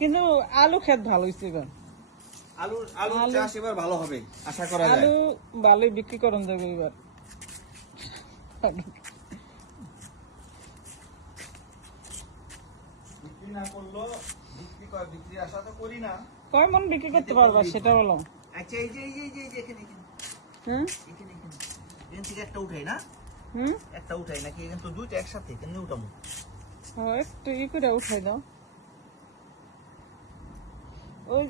কিন্তু আলু ক্ষেত ভালো হয়েছে এবার। আলু চাষ এবার ভালো হবে আশা করা যায়। আলু ভালোই বিক্রি করুন যাবে এবার। বিক্রি না করলো বিক্রি আশা তো করি না। কয় মন বিক্রি করতে পারবা সেটা বলো। আচ্ছা এই যে এখানে হুম এখান থেকে একটা উঠাই না, হুম একটা উঠাই নাকি এখানে তো দুইটা একসাথে কেন উঠাবো? একটু করে উঠাই দাও। ওই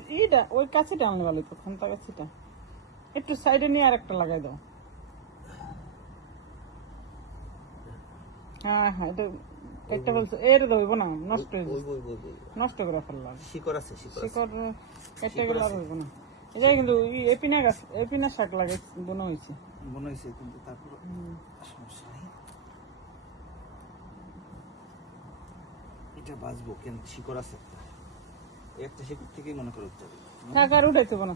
ওই কাছিটা আনলে ভালো তো, খান্তা কাছিটা একটু সাইডে নিয়ে আর একটা লাগাই দাও। হ্যাঁ হ্যাঁ, এটা একটা বলছো এর দেবো না, নষ্ট হয়ে যাবে, নষ্ট করে ফেললাম। শিকড় আছে, শিকড় এটা গেলে আর হইব না। এটা কিন্তু এপিনা গাছ, এপিনা শাক লাগাই বোনা হয়েছে। মনে হয়েছে কিন্তু তারপর সমস্যা নেই, এটা বাঁচবো কেন? শিকড় আছে একটা শিকড় থেকেই মনে করে উঠতে হবে। শাক আর উঠাইতে না,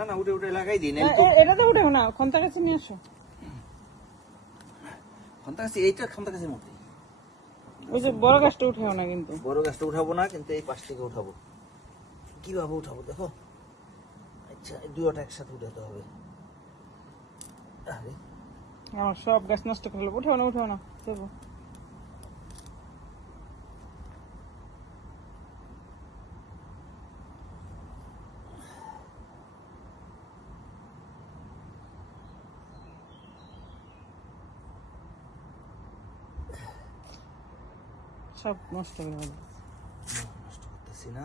না না উঠে লাগাই দিন। এটা তো উঠেও না, খন্তা গাছে নিয়ে আসো। খন্তা গাছ এইটা খন্তা গাছের মধ্যে, ওই যে বড় গাছটা উঠেও না, কিন্তু বড় গাছটা উঠাবো না, কিন্তু এই পাশ থেকে উঠাবো। কিভাবে উঠাবো দেখো। আচ্ছা দুইটা একসাথে উঠাতে হবে। আরে আমার সব গাছ নষ্ট করলো। উঠেও না, উঠেও না, দেবো। সব নষ্ট করে ফেলবো। নষ্ট করতেছি না।